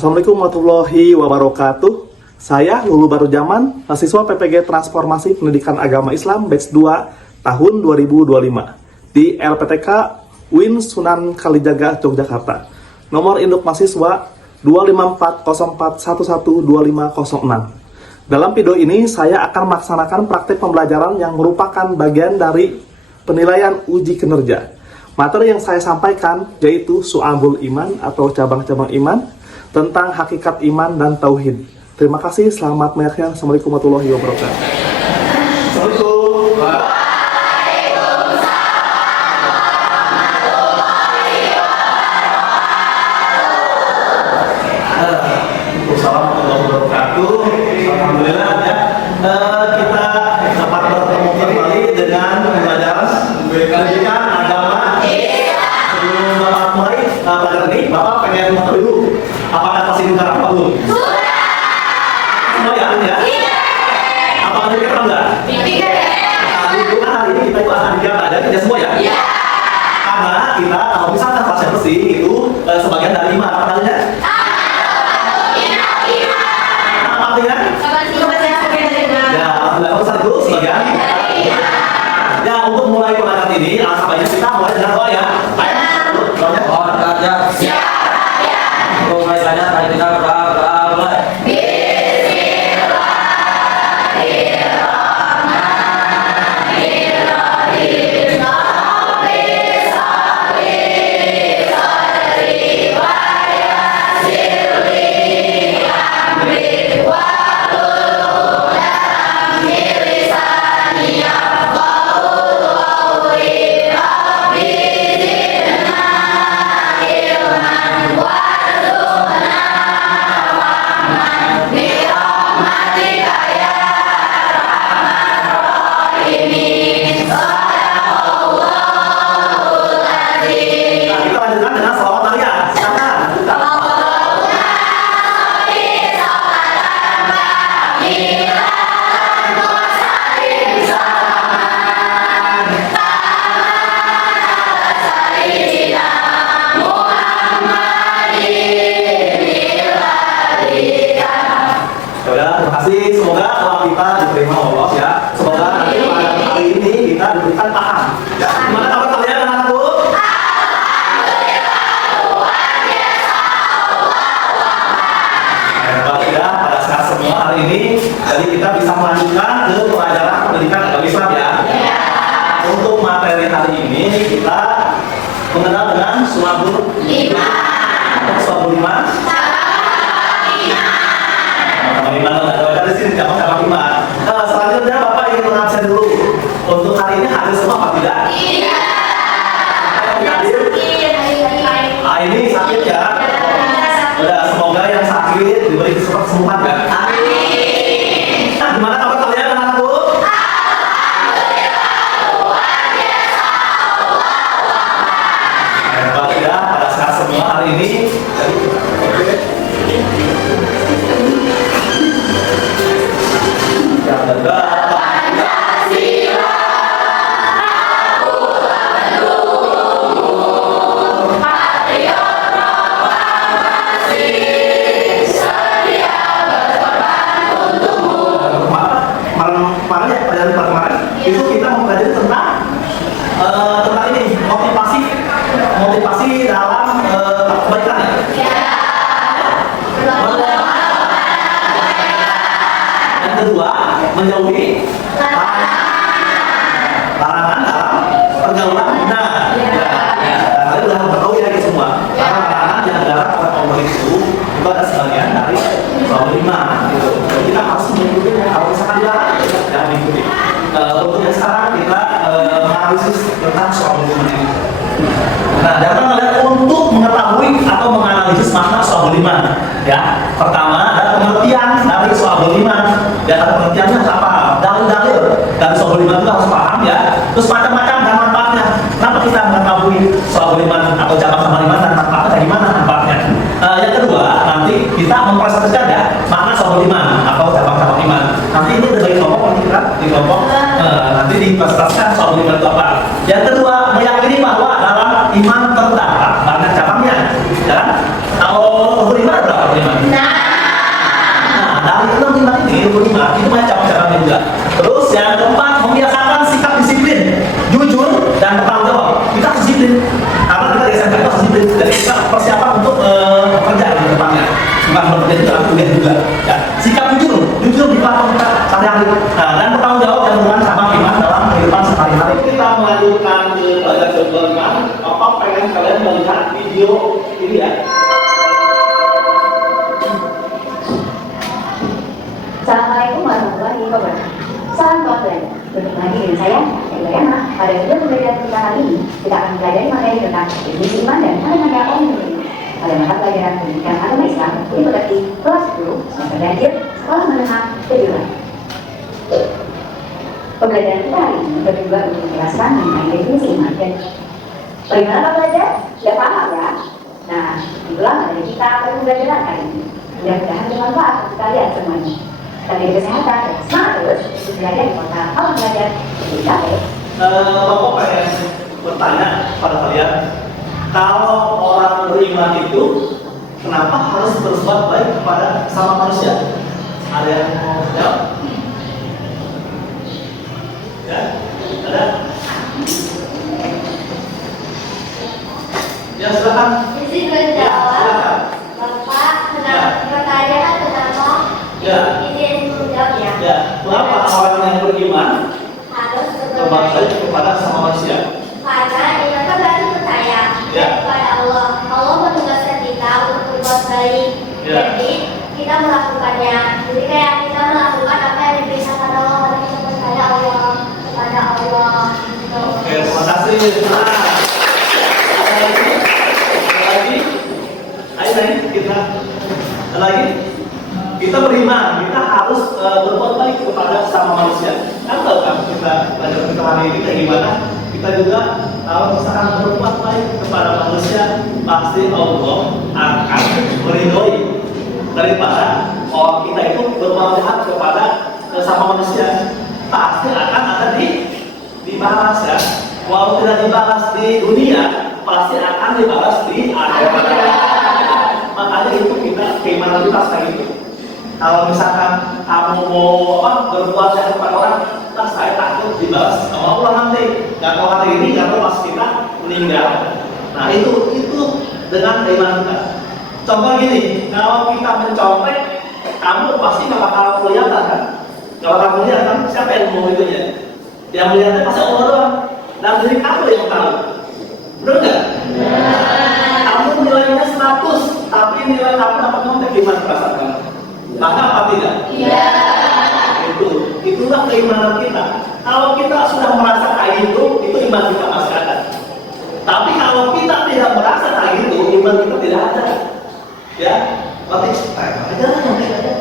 Assalamualaikum warahmatullahi wabarakatuh. Saya Lulu Baru Zaman, mahasiswa PPG Transformasi Pendidikan Agama Islam batch 2 tahun 2025 di LPTK UIN Sunan Kalijaga, Yogyakarta. Nomor induk mahasiswa 25404112506. Dalam video ini saya akan melaksanakan praktik pembelajaran yang merupakan bagian dari penilaian uji kinerja. Materi yang saya sampaikan yaitu Syu'abul Iman atau cabang-cabang iman tentang hakikat iman dan tauhid. Terima kasih, selamat menyaksikan. Assalamualaikum warahmatullahi wabarakatuh. Assalamualaikum. Alhamdulillah ya, kita dapat bertemu kembali dengan pembelajaran pendidikan agama. Sebelum Bapak mulai pelajaran ini, Bapak pengen tahu dulu apakah pasti dengar apa dulu? Semua ya? Apakah dengar apa enggak? Dulu kan hari ini kita itu akan dijaga, ada tidak semua ya? Karena kita kalau misalkan kelasnya bersih itu sebagian dari iman, apa namanya? Ya, untuk mulai pelajaran ini, alangkah baiknya kita mulai dengan doa ya. Ayo, doanya. Siap. Untuk mulai belajar, mari kita berdoa mulai. Semoga doa kita diterima Allah ya. Semoga nanti pada hari ini kita diberikan paham. Ya. Gimana kabar kalian anak-anakku? Baik ya, pada saat semua hari ini, jadi kita bisa melanjutkan ke pelajaran pendidikan agama Islam ya. Untuk materi hari ini kita mengenal dengan Syu'abul Iman. Syu'abul Iman. Selanjutnya Bapak ingin mengabsen dulu. Untuk hari ini hadir semua apa tidak? Tidak. Hadir? Ini sakit ya? Udah, semoga yang sakit diberi kesembuhan ya. Amin. Nah, gimana kabar kalian anak-anakku? Baik ya, pada saat semua hari ini. Itu kita mempelajari tentang ini motivasi dalam kebaikan ya. Yang kedua, menjauhi larangan dalam pergaulan benar. Kalian sudah tahu ya itu semua. Larangan yang dilarang oleh Allah itu ada sebagian dari Syu'abul Iman. Kita harus mengikuti kalau misalkan dilarang dan mengikuti. Untuk yang sekarang kita menganalisis tentang Syu'abul Iman ini. Nah, dapat melihat untuk mengetahui atau menganalisis makna Syu'abul Iman. Ya, pertama ada pengertian dari Syu'abul Iman. Dan ada pengertiannya apa? Dalil-dalil dari Syu'abul Iman itu harus paham ya. Terus macam-macam dan manfaatnya. Kenapa kita mengetahui Syu'abul Iman atau cabang-cabang iman dan manfaatnya dari mana manfaatnya? Yang kedua, nanti kita mempresentasikan ya makna Syu'abul Iman atau cabang-cabang iman. Nanti ini ada bagi kelompok nanti kita di kelompok nanti dipresentasikan Syu'abul Iman itu apa. Yang kedua, meyakini bahwa dalam iman terdapat banyak cabangnya. Ya kan? Kalau beriman ada berapa beriman? 25 itu macam-macam juga. Terus yang keempat, membiasakan sikap disiplin, jujur dan bertanggung jawab. Kita harus disiplin karena kita di SMP harus disiplin dan kita persiapan untuk kerja di depannya. Bukan bekerja juga, kuliah juga. Ya, sikap jujur di platform kita sehari-hari. Nah, dan bertanggung jawab dan hubungan sama iman dalam kehidupan sehari-hari. Kita melanjutkan ke pelajaran kedua. Apa pengen kalian melihat video ini ya? Assalamualaikum warahmatullahi wabarakatuh. Salam belajar. Bertemu lagi dengan saya, Ilayana. Pada video pembelajaran kita kali ini, kita akan mempelajari materi tentang definisi iman dan mana orang beriman. Pada mata pelajaran pendidikan agama Islam, ini berarti kelas 10, semester belajar, sekolah menengah kedua. Pembelajaran kita hari ini berdua untuk menjelaskan mengenai definisi iman dan bagaimana Pak belajar? Sudah paham ya? Nah, itulah materi kita pada pembelajaran kali ini. Mudah-mudahan bermanfaat untuk kalian semuanya. Tapi kesehatan dan semangat terus untuk belajar di kota alam belajar di KP. Bapak pengen bertanya pada kalian, kalau orang beriman itu kenapa harus berbuat baik kepada sama manusia? Ada yang mau jawab? Ya, ada? Ya silakan. Izin menjawab, Bapak pertanyaan pertama. Ya. Izin menjawab ya. Ya, kenapa orang yang beriman Harus berbuat baik kepada sama manusia? Karena iman kan berarti percaya Ya. kepada Allah. Allah menugaskan kita untuk berbuat baik. Ya. Jadi kita melakukannya. Jadi kayak kita melakukan apa yang diperintahkan Allah, karena kita percaya Allah kepada Allah. Gitu. Oke, terima kasih. Nah, ada lagi? Ada lagi? Ayo lagi kita. Ada lagi? Kita beriman, kita harus berbuat baik kepada sama manusia. Kan tahu kan kita belajar kita hari ini kayak gimana? Kita juga kalau misalkan berbuat baik kepada manusia, pasti Allah akan meridhoi daripada orang kita itu berbuat jahat kepada sama manusia. Pasti akan ada dibalas ya. Walau tidak dibalas di dunia, pasti akan dibalas di akhirat. Makanya itu kita keimanan kita sekali itu. Kalau misalkan kamu mau berbuat jahat kepada orang, saya takut dibalas sama Allah nanti. Gak tahu hari ini, gak tahu pas kita meninggal. Nah itu dengan iman kita. Contoh gini, kalau kita mencontek, kamu pasti gak bakal kelihatan kan? Gak bakal kelihatan siapa yang mau itu ya? Yang melihatnya pasti Allah doang. Dan diri kamu yang tahu. Benar nggak? Kamu nilainya 100, tapi nilai kamu dapat nyontek gimana perasaan kamu? Maka apa tidak? Iya. Itulah keimanan kita. Kalau kita sudah merasa kayak itu iman kita masih ada. Tapi kalau kita tidak merasa kayak itu, iman kita tidak ada. Ya, berarti ada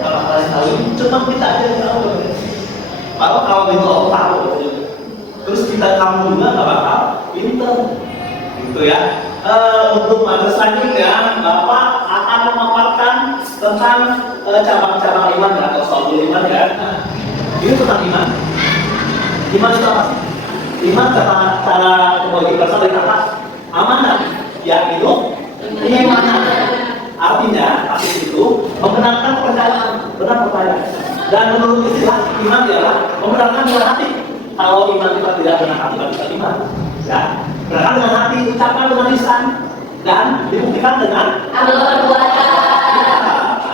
kalau kalian tahu, cuma kita aja yang tahu. Kalau itu Allah tahu. Terus kamu juga nggak bakal pinter, gitu ya. Untuk materi selanjutnya, Bapak akan memaparkan tentang cabang-cabang iman ya, atau soal iman ya. Nah, ini tentang iman. Iman itu apa sih? Iman cara kebagi bahasa dari kata amanah, yaitu iman. Artinya, arti itu membenarkan kepercayaan, benar percaya. Dan menurut istilah iman adalah membenarkan dengan hati. Kalau iman kita tidak benar hati, tidak iman. Ya, benarkan dengan hati, ucapkan dengan lisan, dan dibuktikan dengan Perbuatan.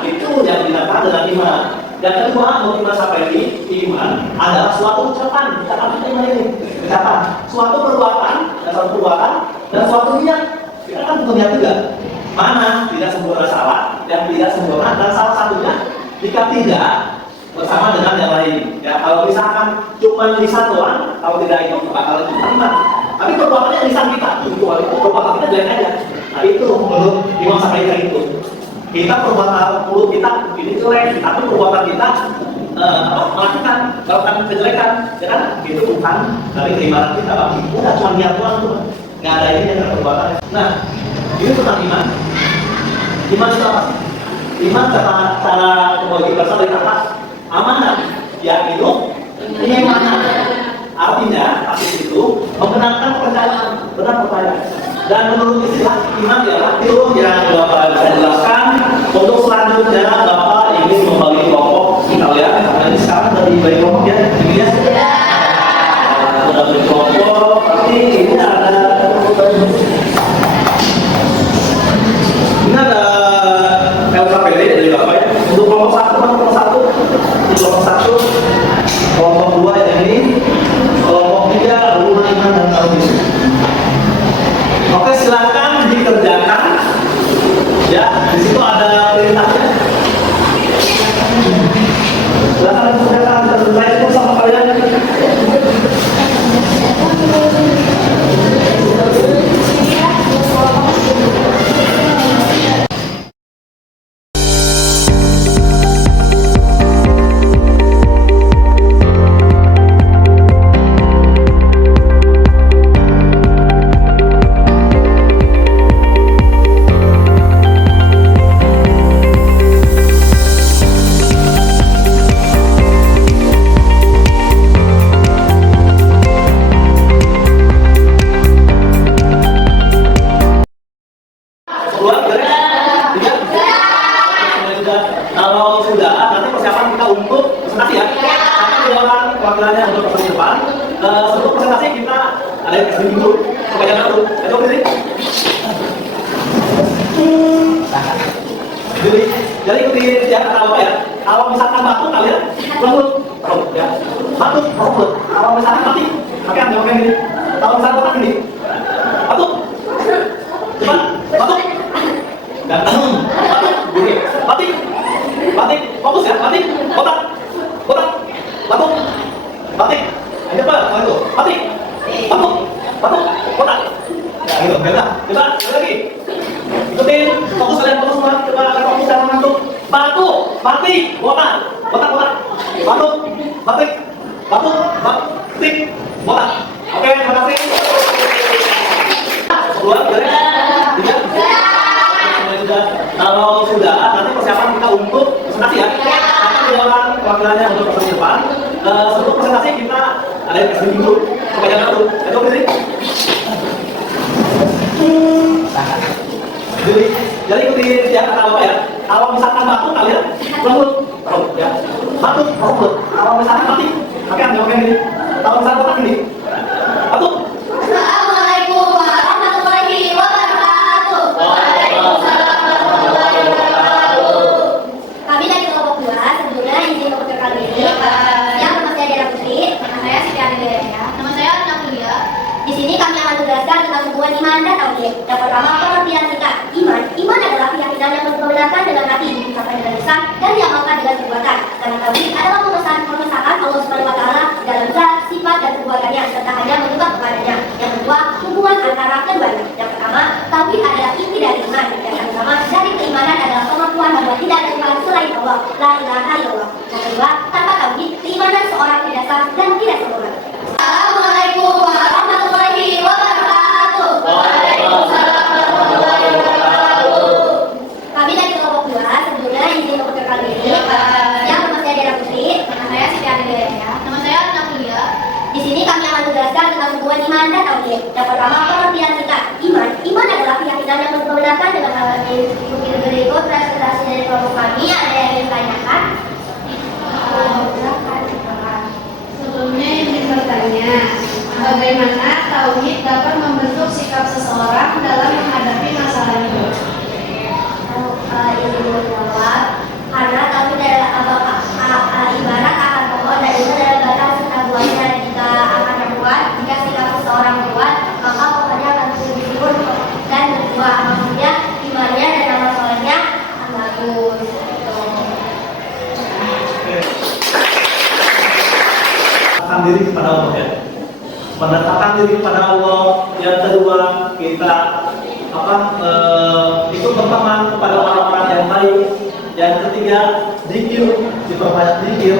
itu yang dikatakan dengan iman. Dan kedua, iman sampai ini, iman adalah suatu ucapan iman ini. Ucapan, suatu perbuatan, dan suatu niat. Kita kan butuh niat juga. Mana tidak sempurna salah, yang tidak sempurna, dan salah satunya jika tidak bersama dengan yang lain. Ya, kalau misalkan cuma lisan doang, kalau tidak itu bakal iman. Tapi perbuatannya lisan kita, itu perbuatan kita jelek aja. Nah itu menurut Imam Syafi'i itu. Kita perbuatan mulut kita ini jelek, tapi perbuatan kita melakukan kejelekan, ya kan? Itu bukan dari keimanan kita, tapi udah cuma niat doang tuh, nggak ada ini yang perbuatan. Nah, ini tentang iman. Iman itu apa sih? Iman cara kebagi bahasa dari kata amanah, yaitu iman. Artinya, arti itu membenarkan kepercayaan, benar percaya. Dan menurut istilah iman adalah itu yang Bapak bisa jelaskan. Untuk selanjutnya Bapak ingin membagi kelompok kalian berkelompok ya, ini ya. Sudah berkelompok, tapi ini ada LKPD dari Bapak ya. Untuk kelompok satu, kelompok 2 yang ini, kelompok 3 hubungan iman dan tauhid. Oke, silakan dikerjakan. Ya, di situ ada perintahnya. Silakan dikerjakan, kita selesai bersama kalian. Kalau sudah, nanti persiapan kita untuk presentasi ya. Nanti di orang perwakilannya untuk presentasi depan. Sebelum presentasi kita ada yang kasih dulu supaya jangan dulu. Ayo berdiri. Jadi ikuti ya kata Bapak ya. Kalau misalkan batuk kalian lembut, ya. Batuk, lembut. Kalau misalkan mati, kalian jangan kayak gini. Kalau misalkan batuk gini, batuk, cepat, batuk. Dan gini, batik, fokus ya, batik, botak, batuk, batik, ayo cepat, itu, batik, batuk, botak, ya gitu, beda, coba lagi, ikutin, fokus kalian fokus semua, coba fokus jangan ngantuk, batik, botak, batuk, batik, botak, oke, terima kasih. Dua, kalau sudah, nanti persiapan kita untuk presentasi ya. Nanti di orang perwakilannya untuk presentasi depan. Sebelum presentasi kita ada yang kasih dulu supaya jangan dulu. Ayo berdiri. Jadi ikuti ya kata Bapak ya. Kalau misalkan batuk kalian lembut, ya. Batuk, lembut. Kalau misalkan mati, kalian jangan kayak gini. Kalau misalkan batuk gini, batuk. Assalamualaikum warahmatullahi wabarakatuh. Waalaikumsalam. Kami dari kelompok 2 sebelumnya izin untuk kali ini. Yang nama saya Dera Putri, nama saya Siti Anilia, nama saya Anna Kulia. Di sini kami akan menjelaskan tentang hubungan iman dan tauhid. Yang pertama, pengertian singkat. Iman adalah keyakinan yang membenarkan dengan hati, diucapkan dengan lisan, dan diamalkan dengan perbuatan. Karena tauhid adalah pengesahan Allah Subhanahu Wa Taala dalam zat, sifat, dan perbuatannya, serta hanya menyembah kepadanya. Yang kedua, hubungan antara keduanya. Yang pertama, tauhid adalah inti dari iman. Yang pertama, dari keimanan adalah pengakuan bahwa tidak ada Tuhan selain Allah, la ilaha illallah. Yang kedua, tanpa tauhid, keimanan seorang tidak sah dan tidak sempurna. Assalamualaikum warahmatullahi wabarakatuh. Waalaikumsalam warahmatullahi wabarakatuh. Kami dari kelompok 2 sebelumnya izin untuk kali ini. Yang nama saya Dera Putri, nama saya Siti Anilia, nama saya Anna Kulia. Di sini kami akan menjelaskan tentang hubungan iman dan tauhid. Yang pertama, pengertian singkat. Iman adalah keyakinan yang membenarkan dengan hal ini. Mungkin berikut presentasi dari kelompok kami. Ada yang ingin ditanyakan? Sebelumnya ingin bertanya, bagaimana tauhid dapat membentuk sikap seseorang dalam menghadapi masalah hidup? Ini menjawab, karena tauhid adalah ibarat akan pokok dan itu adalah batas serta buahnya. Jika akan berbuat, jika sikap seseorang berbuat, maka pokoknya akan subur dan berbuah. Maksudnya imannya dan amal solehnya akan bagus. Menetapkan diri kepada Allah ya. Menetapkan diri kepada Allah. Yang kedua, kita ikut berteman kepada orang-orang yang baik. Yang ketiga, zikir, diperbanyak zikir.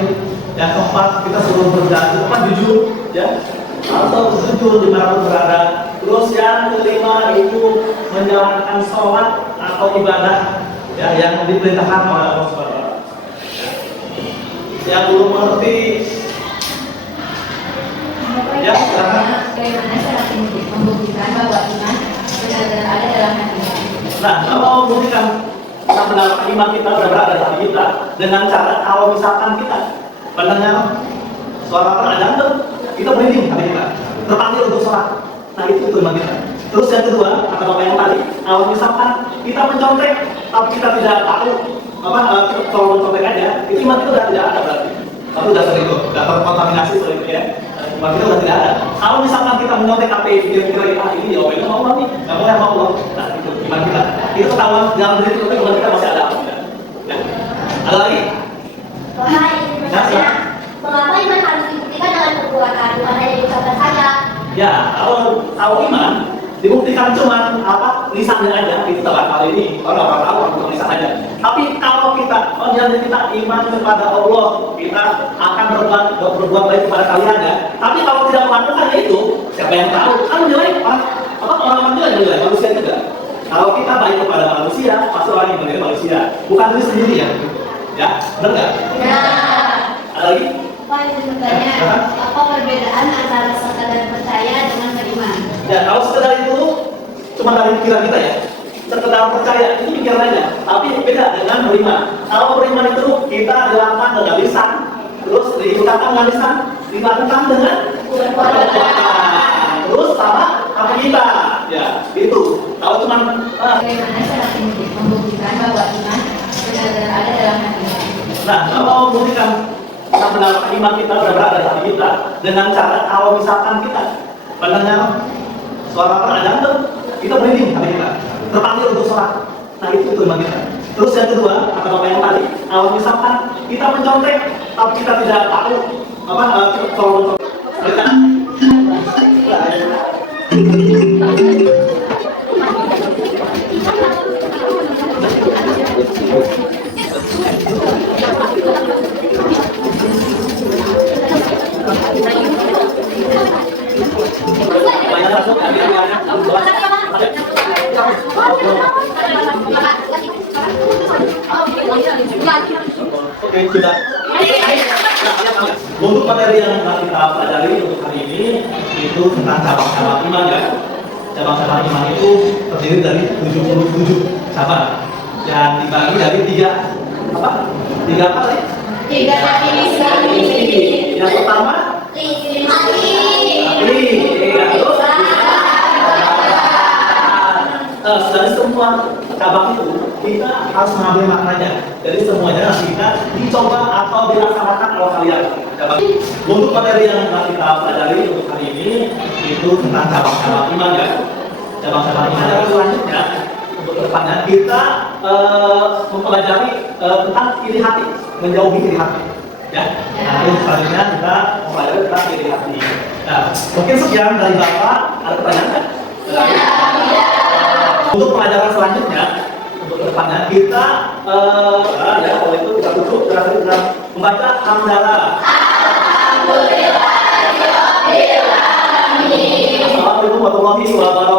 Yang keempat, kita suruh berjanji jujur ya, atau jujur dimanapun berada. Terus yang kelima itu menjalankan sholat atau ibadah ya, yang diperintahkan oleh Allah SWT. Yang belum mengerti ya, Bagaimana cara membuktikan bahwa iman benar-benar ada dalam hati? nah, kalau membuktikan benar iman kita sudah berada dalam hati kita dengan cara kalau misalkan kita mendengar suara azan tuh kita merinding hati kita, terpanggil untuk sholat. Nah itu iman kita. Terus yang kedua, kata Bapak yang tadi, kalau misalkan kita mencontek, tapi kita tidak tahu kalau mencontek aja, itu iman kita udah tidak ada berarti. Itu udah sering tuh, udah terkontaminasi sering ya. Iman kita udah tidak ada. Kalau misalkan kita mencontek tapi kira-kira ini jawabannya mau nih, nggak boleh mau loh. Nah itu iman kita. Itu ketahuan dalam diri kita, iman kita masih ada. Ya. Ada lagi? Wahai ibu saya, mengapa iman harus dibuktikan dengan perbuatan, bukan hanya diucapkan saja? Ya, kalau iman dibuktikan cuma lisannya aja, gitu kan kali ini orang tahu bukan lisan aja. Tapi kalau kita kita iman kepada Allah, kita akan berbuat baik kepada kalian ya. Tapi kalau tidak melakukan itu, siapa yang tahu? Kan menilai orang juga menilai manusia juga. Kalau kita baik kepada manusia, pasti orang yang menilai manusia, bukan diri sendiri ya. Ya, benar nggak? Ya. Ada lagi? Pak, izin bertanya, apa perbedaan antara sekadar percaya dengan beriman? Ya, kalau sekedar itu cuma dari pikiran kita ya. Sekedar percaya itu pikiran aja. Tapi beda dengan beriman. Kalau beriman itu kita dilakukan dengan lisan, terus diucapkan dengan lisan, dilakukan dengan perbuatan. Terus sama kita. Ya, itu. Kalau cuma Bagaimana cara membuktikan bahwa iman benar-benar ada dalam hati? nah, kalau membuktikan benar iman kita benar-benar ada di hati kita dengan cara kalau misalkan kita mendengar suara azan tuh kita merinding hati kita, terpanggil untuk sholat. Nah itu iman kita. Terus yang kedua, kata Bapak yang tadi, kalau misalkan kita mencontek tapi kita tidak tahu kalau mencontek. Oke, sudah. Untuk materi yang kita pelajari untuk hari ini itu tentang cabang-cabang iman ya. Cabang-cabang iman itu terdiri dari 77 cabang yang dibagi dari tiga apa tadi? Tiga definisi. Yang pertama hati. Yang terus dari semua cabang itu kita harus mengambil maknanya. Jadi semuanya kita dicoba atau dilaksanakan oleh kalian. Untuk materi yang kita pelajari untuk hari ini itu tentang cabang-cabang iman ya. Cabang-cabang iman yang selanjutnya untuk depannya kita mempelajari tentang iri hati, menjauhi iri hati. Ya. Nah, untuk selanjutnya kita mempelajari tentang iri hati. Nah, mungkin sekian dari Bapak. Ada pertanyaan nggak? Untuk pelajaran selanjutnya, untuk depannya kita kalau itu kita tutup dengan membaca hamdalah. Assalamualaikum warahmatullahi wabarakatuh.